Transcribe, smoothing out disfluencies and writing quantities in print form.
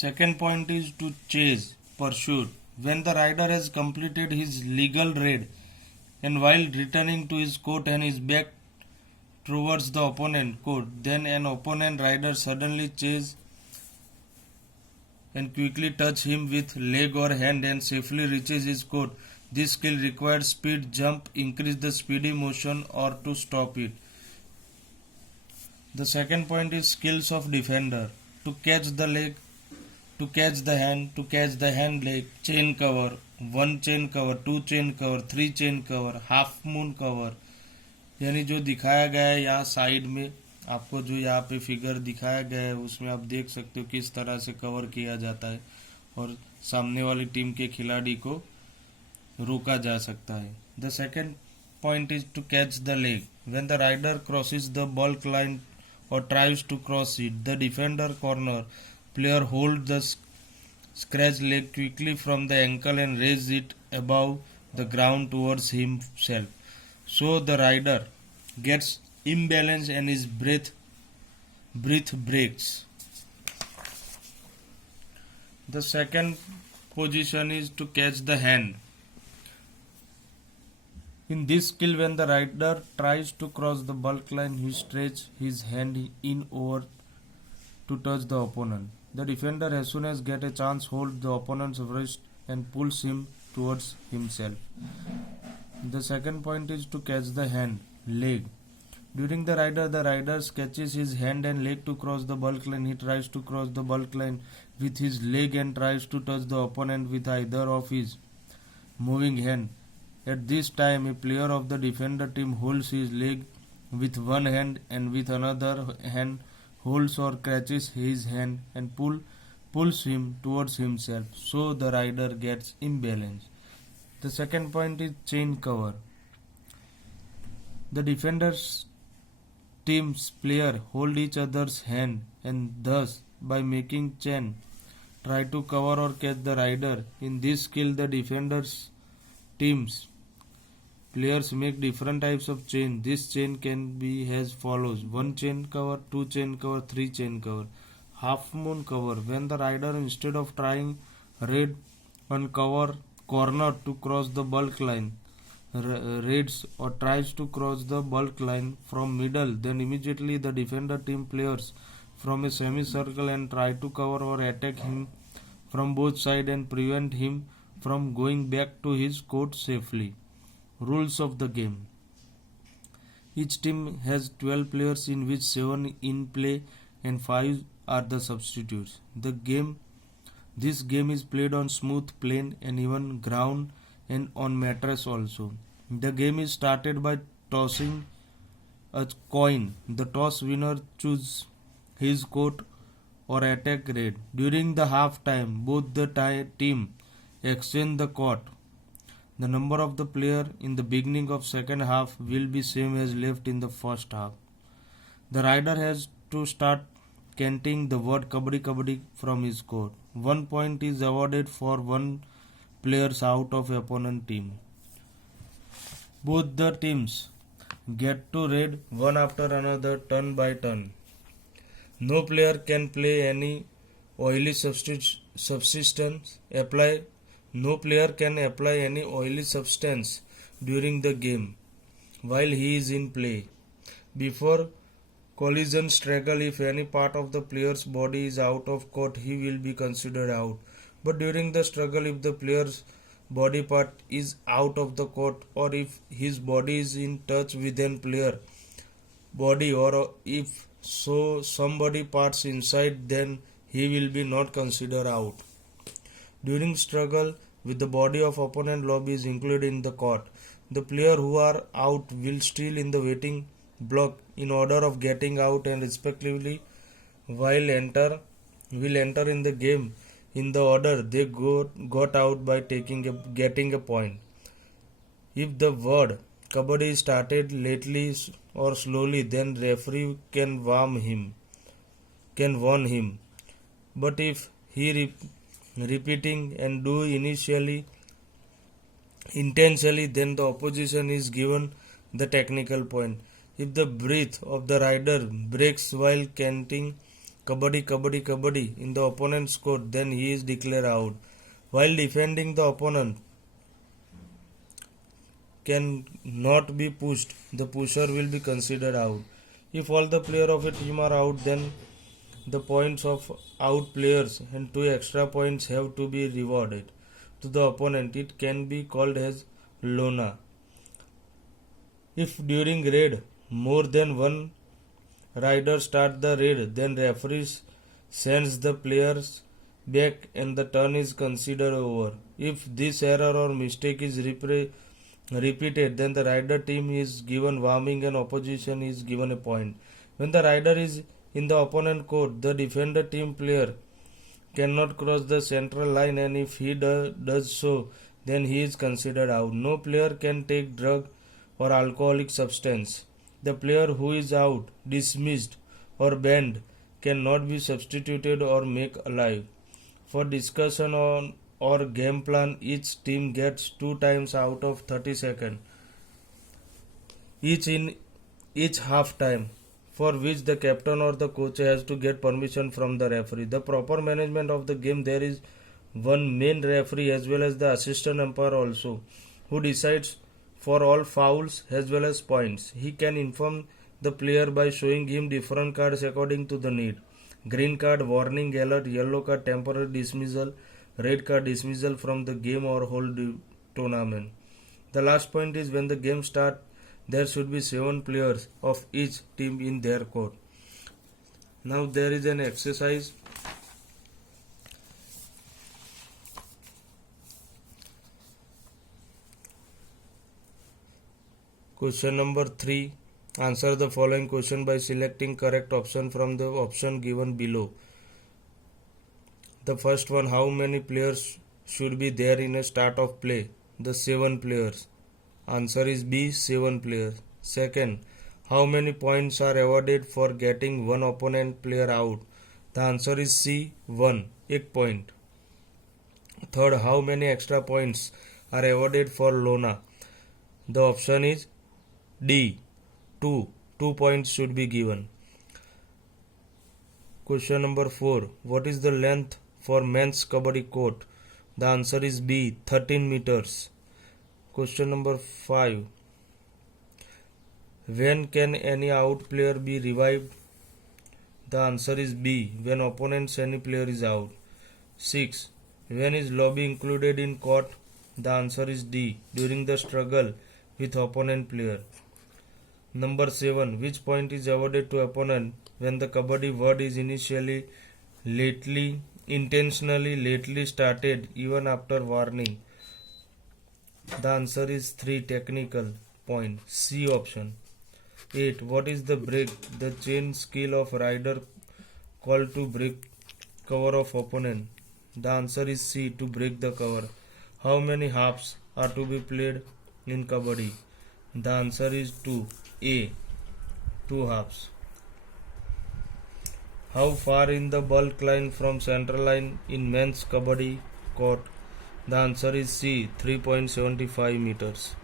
Second point is to chase, pursuit. When the rider has completed his legal raid and while returning to his court and is back towards the opponent court, then an opponent rider suddenly chase and quickly touch him with leg or hand and safely reaches his court. This skill requires speed, jump, increase the speedy motion or to stop it. The second point is skills of defender. To catch the leg, to catch the hand, to catch the hand leg, chain cover, one chain cover, two chain cover, three chain cover, half moon cover, यानी जो दिखाया गया है यहाँ side में आपको जो यहाँ पे फिगर दिखाया गया है उसमें आप देख सकते हो किस तरह से कवर किया जाता है और सामने वाली टीम के खिलाड़ी को रोका जा सकता है. The second point is to catch the leg. When the raider crosses the baulk line or tries to cross it, the defender corner player holds the scratch leg quickly from the ankle and raises it above the ground towards himself. So the rider gets imbalanced and his breath breaks. The second position is to catch the hand. In this skill, when the rider tries to cross the bulk line, he stretches his hand in over to touch the opponent. The defender, as soon as get a chance, holds the opponent's wrist and pulls him towards himself. The second point is to catch the hand, leg. During the rider catches his hand and leg to cross the bulk line. He tries to cross the bulk line with his leg and tries to touch the opponent with either of his moving hand. At this time, a player of the defender team holds his leg with one hand and with another hand holds or catches his hand and pulls him towards himself. So the rider gets imbalanced. The second point is chain cover. The defender's team's player hold each other's hand and thus by making chain try to cover or catch the rider. In this skill, the defender's team's players make different types of chain. This chain can be as follows: one chain cover, two chain cover, three chain cover. Half moon cover. When the rider, instead of trying raid on corner to cross the bulk line, raids or tries to cross the bulk line from middle, then immediately the defender team players from a semicircle and try to cover or attack him from both sides and prevent him from going back to his court safely. Rules of the game. Each team has 12 players, in which 7 in play and 5 are the substitutes. This game is played on smooth, plain and even ground and on mattress also. The game is started by tossing a coin. The toss winner chooses his court or attack raid. During the half time, both the team exchange the court. The number of the player in the beginning of second half will be same as left in the first half. The rider has to start chanting the word kabaddi kabaddi from his court. 1 point is awarded for one players out of opponent team. Both the teams get to raid one after another, turn by turn. No player can play any oily substance apply. No player can apply any oily substance during the game while he is in play. Before collision struggle, if any part of the player's body is out of court, he will be considered out. But during the struggle, if the player's body part is out of the court or if his body is in touch with an player body or if so somebody parts inside, then he will be not considered out. During struggle with the body of opponent lobby is included in the court. The player who are out will still in the waiting block in order of getting out and respectively will enter in the game in the order they got out by getting a point. If the word kabaddi is started lately or slowly, then referee can warn him. But if he repeating and do initially intentionally, then the opposition is given the technical point. If the breath of the rider breaks while chanting kabaddi, kabaddi, kabaddi in the opponent's court, then he is declared out. While defending, the opponent can not be pushed, the pusher will be considered out. If all the players of a team are out, then the points of out players and 2 extra points have to be rewarded to the opponent. It can be called as Lona. If during raid more than one rider start the raid, then referee sends the players back and the turn is considered over. If this error or mistake is repeated, then the rider team is given warning and opposition is given a point. When the rider is in the opponent court, the defender team player cannot cross the central line, and if he does so, then he is considered out. No player can take drug or alcoholic substance. The player who is out, dismissed or banned cannot be substituted or made alive. For discussion on or game plan, each team gets 2 times out of 30 seconds each in each half time, for which the captain or the coach has to get permission from the referee. The proper management of the game, there is one main referee as well as the assistant umpire also, who decides for all fouls as well as points. He can inform the player by showing him different cards according to the need. Green card, warning, alert; yellow card, temporary dismissal; red card, dismissal from the game or whole tournament. The last point is, when the game starts, there should be 7 players of each team in their court. Now there is an exercise. Question number 3. Answer the following question by selecting correct option from the option given below. The first one, how many players should be there in a start of play? The 7 players. Answer is B, 7 players. Second, how many points are awarded for getting one opponent player out? The answer is C, 1, 1 point. Third, how many extra points are awarded for Lona? The option is D, 2. 2 points should be given. Question number 4. What is the length for men's kabaddi court? The answer is B, 13 meters. Question number 5. When can any out player be revived? The answer is B, when opponent's any player is out. 6. When is lobby included in court? The answer is D, during the struggle with opponent player. Number 7. Which point is awarded to opponent when the kabaddi word is intentionally lately started even after warning? The answer is 3, technical point. C option. 8. What is the break, the chain skill of rider called to break cover of opponent? The answer is C, to break the cover. How many halves are to be played in kabaddi? The answer is 2, A, 2 halves. How far in the bulk line from central line in men's kabaddi court? The answer is C, 3.75 meters.